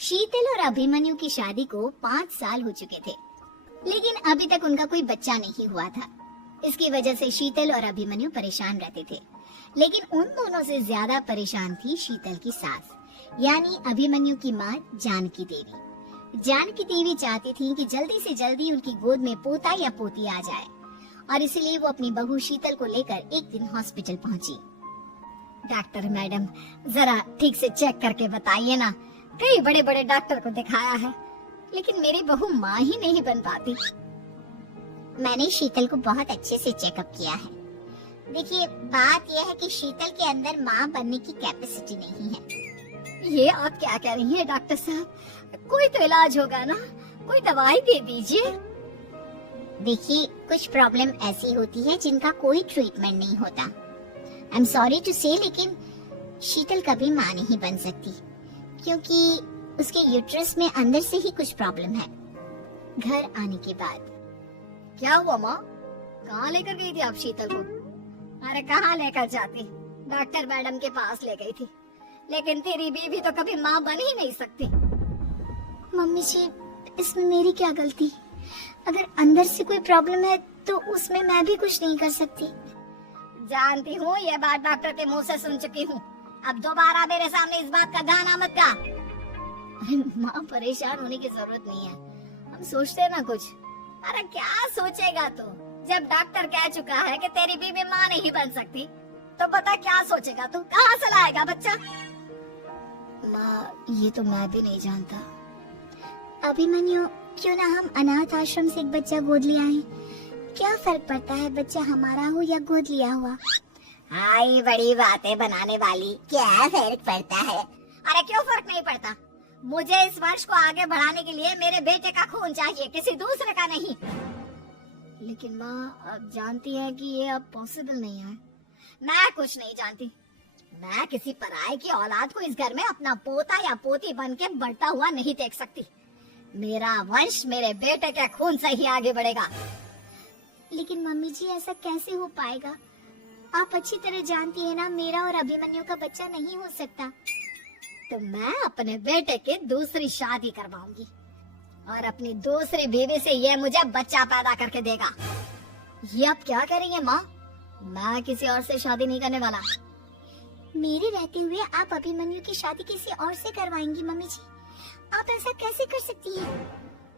शीतल और अभिमन्यु की शादी को 5 साल हो चुके थे, लेकिन अभी तक उनका कोई बच्चा नहीं हुआ था। इसकी वजह से शीतल और अभिमन्यु परेशान रहते थे, लेकिन उन दोनों से ज्यादा परेशान थी शीतल की सास, यानी अभिमन्यु की माँ जानकी देवी। जानकी देवी चाहती थी कि जल्दी से जल्दी उनकी गोद में पोता या पोती आ जाए, और इसलिए वो अपनी बहू शीतल को लेकर एक दिन हॉस्पिटल पहुंची। डॉक्टर मैडम, जरा ठीक से चेक करके बताइए ना, कई बड़े बड़े डॉक्टर को दिखाया है, लेकिन मेरी बहू माँ ही नहीं बन पाती। मैंने शीतल को बहुत अच्छे से चेकअप किया है। देखिए, बात यह है कि शीतल के अंदर माँ बनने की कैपेसिटी नहीं है। ये आप क्या कह रही हैं डॉक्टर साहब? कोई तो इलाज होगा ना, कोई दवाई दे दीजिए। देखिए, कुछ प्रॉब्लम ऐसी होती है जिनका कोई ट्रीटमेंट नहीं होता। आई एम सॉरी टू से, लेकिन शीतल कभी माँ नहीं बन सकती, क्योंकि उसके यूट्रस में अंदर से ही कुछ प्रॉब्लम है। घर आने के बाद क्या हुआ माँ? कहाँ लेकर गई थी आप शीतल को? अरे कहाँ लेकर जाती, डॉक्टर मैडम के पास ले गई थी, लेकिन तेरी बीवी तो कभी माँ बन ही नहीं सकती। मम्मी जी, इसमें मेरी क्या गलती? अगर अंदर से कोई प्रॉब्लम है तो उसमें मैं भी कुछ नहीं कर सकती। जानती हूँ, ये बात डॉक्टर के मुंह से सुन चुकी हूँ। अब दोबारा मेरे सामने इस बात का गाना मत गा। अरे माँ, परेशान होने की जरूरत नहीं है, हम सोचते हैं ना कुछ। अरे क्या सोचेगा तू? जब डॉक्टर कह चुका है कि तेरी बीवी माँ नहीं बन सकती, तो बता क्या सोचेगा तू? कहाँ से लाएगा बच्चा? माँ, ये तो मैं भी नहीं जानता। अभिमन्यु, क्यों ना हम अनाथ आश्रम से एक बच्चा गोद लिया है? क्या फर्क पड़ता है बच्चा हमारा हो या गोद लिया हुआ? आई बड़ी बातें बनाने वाली, क्या फर्क पड़ता है? अरे क्यों फर्क नहीं पड़ता? मुझे इस वर्ष को आगे बढ़ाने के लिए मेरे बेटे का खून चाहिए, किसी दूसरे का नहीं। लेकिन माँ, आप जानती हैं कि ये अब पॉसिबल नहीं है। मैं कुछ नहीं जानती। मैं किसी पराये की औलाद को इस घर में अपना पोता या पोती बन के बढ़ता हुआ नहीं देख सकती। मेरा वंश मेरे बेटे के खून से ही आगे बढ़ेगा। लेकिन मम्मी जी, ऐसा कैसे हो पाएगा? आप अच्छी तरह जानती है ना, मेरा और अभिमन्यु का बच्चा नहीं हो सकता। तो मैं अपने बेटे की दूसरी शादी करवाऊंगी, और अपनी दूसरी बीवी से ये मुझे बच्चा पैदा करके देगा। ये आप क्या कह रही हैं माँ? मैं किसी और से शादी नहीं करने वाला। मेरे रहते हुए आप अभिमन्यु की शादी किसी और से करवाएंगी? मम्मी जी, आप ऐसा कैसे कर सकती हैं?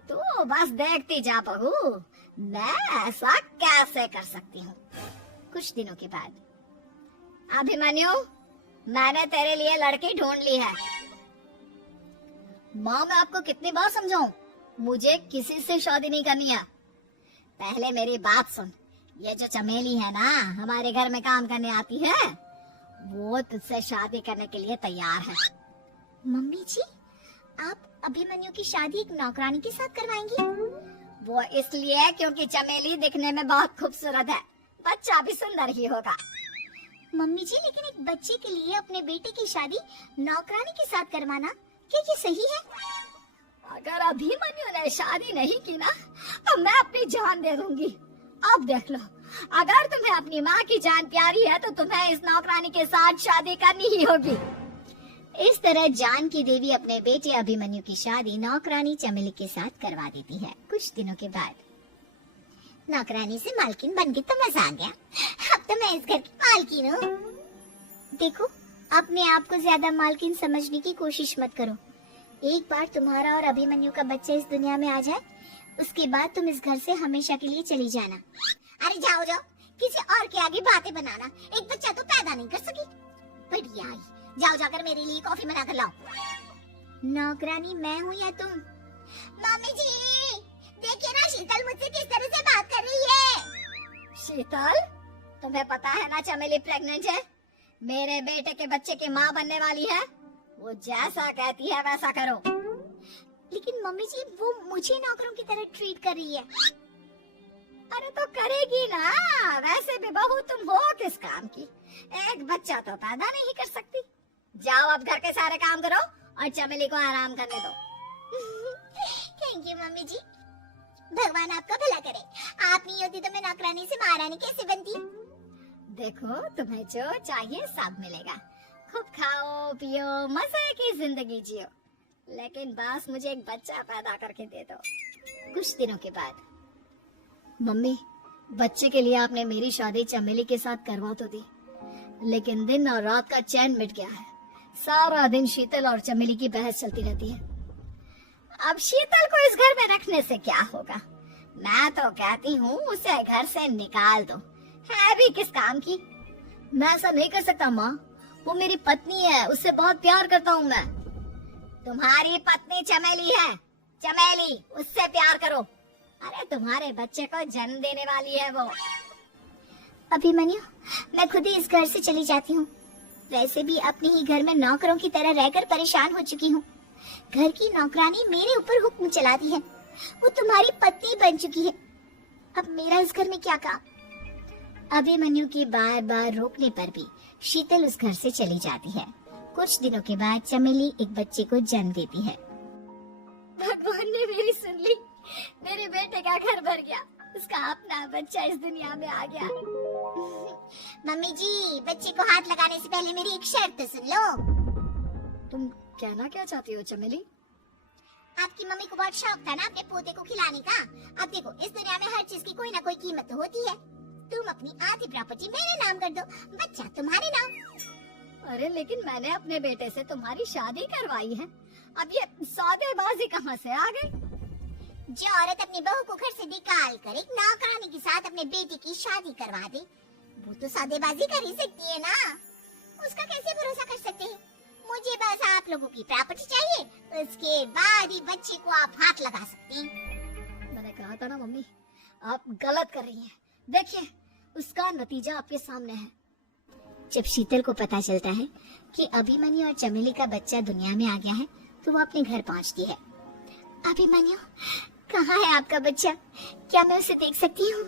तो बस देखती जा बहू, मैं ऐसा कैसे कर सकती हूँ। कुछ दिनों के बाद, अभिमन्यु, मैंने तेरे लिए लड़की ढूंढ ली है। माँ, मैं आपको कितनी बार समझाऊं, मुझे किसी से शादी नहीं करनी है। पहले मेरी बात सुन। ये जो चमेली है ना, हमारे घर में काम करने आती है, वो तुझसे शादी करने के लिए तैयार है। मम्मी जी, आप अभिमन्यु की शादी एक नौकरानी के साथ करवाएंगी? वो इसलिए क्योंकि चमेली दिखने में बहुत खूबसूरत है, बच्चा भी सुंदर ही होगा। मम्मी जी, लेकिन एक बच्चे के लिए अपने बेटे की शादी नौकरानी के साथ करवाना, क्या ये सही है? अगर अभिमन्यु ने शादी नहीं की ना, तो मैं अपनी जान दे दूंगी। अब देख लो, अगर तुम्हें अपनी माँ की जान प्यारी है तो तुम्हें इस नौकरानी के साथ शादी करनी ही होगी। इस तरह जानकी देवी अपने बेटे अभिमन्यु की शादी नौकरानी चमेली के साथ करवा देती है। कुछ दिनों के बाद, नौकरानी से मालकिन बन के तो मजा आ गया, अब तो मैं इस घर की मालकिन हूँ। देखो, अपने आप को ज्यादा मालकिन समझने की कोशिश मत करो। एक बार तुम्हारा और अभिमन्यु का बच्चा इस दुनिया में आ जाए, उसके बाद तुम इस घर से हमेशा के लिए चली जाना। अरे जाओ जाओ, किसी और के आगे बातें बनाना, एक बच्चा तो पैदा नहीं कर सकी। बढ़िया, जाओ जाकर मेरे लिए कॉफी बना कर लाओ। नौकरानी मैं हूँ या तुम? मम्मी जी, देखिए ना, शीतल मुझसे किस तरह से बात कर रही है। शीतल, तुम्हें पता है ना चमेली प्रेग्नेंट है, मेरे बेटे के बच्चे की माँ बनने वाली है। वो जैसा कहती है वैसा करो। लेकिन मम्मी जी, वो मुझे नौकरों की तरह ट्रीट कर रही है। अरे तो करेगी ना, वैसे भी बहू तुम हो किस काम की, एक बच्चा तो पैदा नहीं कर सकती। जाओ अब घर के सारे काम करो और चमेली को आराम करने दो। थैंक यू मम्मी जी, भगवान आपका भला करे। आप नहीं होती तो मैं नौकरानी से महारानी कैसे बनती? देखो, तुम्हें जो चाहिए सब मिलेगा, खूब खाओ पियो, मजे की जिंदगी जियो। लेकिन बस मुझे एक बच्चा पैदा करके दे दो। कुछ दिनों के बाद, मम्मी, बच्चे के लिए आपने मेरी शादी चमेली के साथ करवा तो दी, लेकिन दिन और रात का चैन मिट गया है। सारा दिन शीतल और चमेली की बहस चलती रहती है। अब शीतल को इस घर में रखने से क्या होगा? मैं तो कहती हूँ उसे घर से निकाल दो, है भी किस काम की। मैं ऐसा नहीं कर सकता माँ, वो मेरी पत्नी है, उससे बहुत प्यार करता हूँ मैं। तुम्हारी पत्नी चमेली है, चमेली, उससे प्यार करो। अरे तुम्हारे बच्चे को जन्म देने वाली है वो। अभिमन्यु, मैं खुद ही इस घर से चली जाती हूँ। वैसे भी अपने ही घर में नौकरों की तरह रहकर परेशान हो चुकी हूँ। घर की नौकरानी मेरे ऊपर हुक्म चलाती है, वो तुम्हारी पत्नी बन चुकी है। अब मेरा इस घर में क्या काम? अभिमन्यु के बार बार रोकने पर भी शीतल उस घर से चली जाती है। कुछ दिनों के बाद चमेली एक बच्चे को जन्म देती है। भगवान ने मेरी सुन ली, मेरे बेटे का घर भर गया, उसका अपना बच्चा इस दुनिया में आ गया। मम्मी जी, बच्चे को हाथ लगाने से पहले मेरी एक शर्त तो सुन लो। तुम कहना क्या चाहती हो चमेली? आपकी मम्मी को बहुत शौक था ना अपने पोते को खिलाने का। अब देखो, इस दुनिया में हर चीज की कोई ना कोई कीमत तो होती है। तुम अपनी आधी प्रॉपर्टी मेरे नाम कर दो, बच्चा तुम्हारे नाम। अरे लेकिन मैंने अपने बेटे से तुम्हारी शादी करवाई है, अब ये सौदेबाजी कहाँ से आ गई? जो औरत अपनी बहू को घर से निकाल कर एक नौकरानी के साथ अपने बेटे की शादी करवा दे, वो तो सौदेबाजी कर ही सकती है ना। उसका कैसे भरोसा कर सकते हैं? मुझे बस आप लोगों की प्रॉपर्टी चाहिए, उसके बाद ही बच्चे को आप हाथ लगा सकते हैं। मैंने कहा था ना मम्मी, आप गलत कर रही हैं। देखिए, उसका नतीजा आपके सामने है। जब शीतल को पता चलता है कि अभिमन्यु और चमेली का बच्चा दुनिया में आ गया है, तो वो अपने घर पहुंचती है। अभिमन्यु, कहाँ है आपका बच्चा? क्या मैं उसे देख सकती हूँ?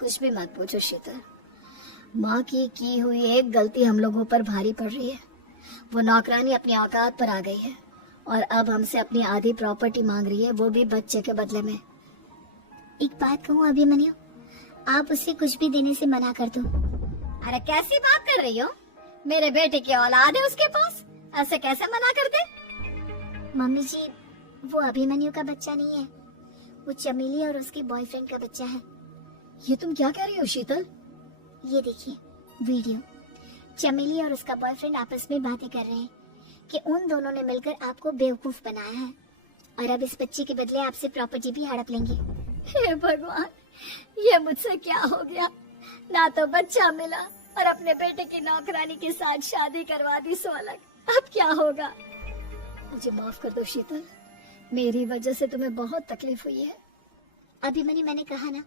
कुछ भी मत पूछो शीतल, माँ की हुई एक गलती हम लोगों पर भारी पड़ रही है। वो नौकरानी अपनी औकात पर आ गई है और अब हमसे अपनी आधी प्रॉपर्टी मांग रही है, वो भी बच्चे के बदले में। एक बात कहूँ अभिमन्यु, आप उसे कुछ भी देने से मना कर दो। अरे कैसी बात कर रही हो? मेरे बेटे की औलाद है उसके पास, ऐसे कैसे मना कर दे? मम्मी जी, वो अभिमन्यु का बच्चा नहीं है, वो चमेली और उसके बॉयफ्रेंड का बच्चा है। ये तुम क्या कह रही हो शीतल? ये देखिए वीडियो, चमेली और उसका बॉयफ्रेंड आपस में बातें कर रहे हैं कि उन दोनों ने मिलकर आपको बेवकूफ बनाया है और अब इस बच्चे के बदले आपसे प्रॉपर्टी भी हड़प लेंगे। हे भगवान, ये मुझसे क्या हो गया? ना तो बच्चा मिला और अपने बेटे की नौकरानी के साथ शादी करवा दी सो अलग। अब क्या होगा? मुझे माफ कर दो शीतल, मेरी वजह से तुम्हें बहुत तकलीफ हुई है। अभिमन्यु, मैंने कहा ना,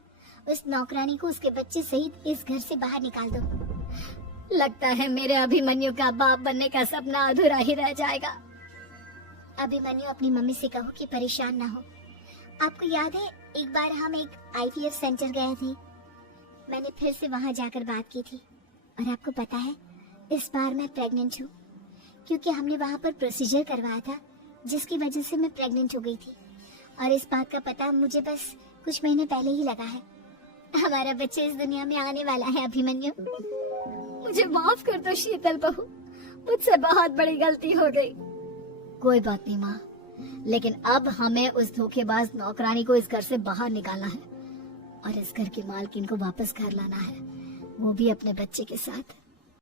उस नौकरानी को उसके बच्चे सहित इस घर से बाहर निकाल दो। लगता है मेरे अभिमन्यु का बाप बनने का सपना अधूरा ही रह जाएगा। अभिमन्यु, अपनी मम्मी से कहो कि परेशान ना हो। आपको याद है एक बार हम एक IVF सेंटर गए थे, मैंने फिर से वहां जाकर बात की थी और आपको पता है इस बार मैं प्रेग्नेंट हूँ, क्योंकि हमने वहां पर प्रोसीजर करवाया था जिसकी वजह से मैं प्रेग्नेंट हो गई थी और इस बात का पता मुझे बस कुछ महीने पहले ही लगा है। हमारा बच्चा इस दुनिया में आने वाला है अभिमन्यु। मुझे माफ कर दो शीतल बहू, मुझसे बहुत बड़ी गलती हो गई। कोई बात नहीं माँ, लेकिन अब हमें उस धोखेबाज नौकरानी को इस घर से बाहर निकालना है और इस घर की मालकिन को वापस घर लाना है, वो भी अपने बच्चे के साथ।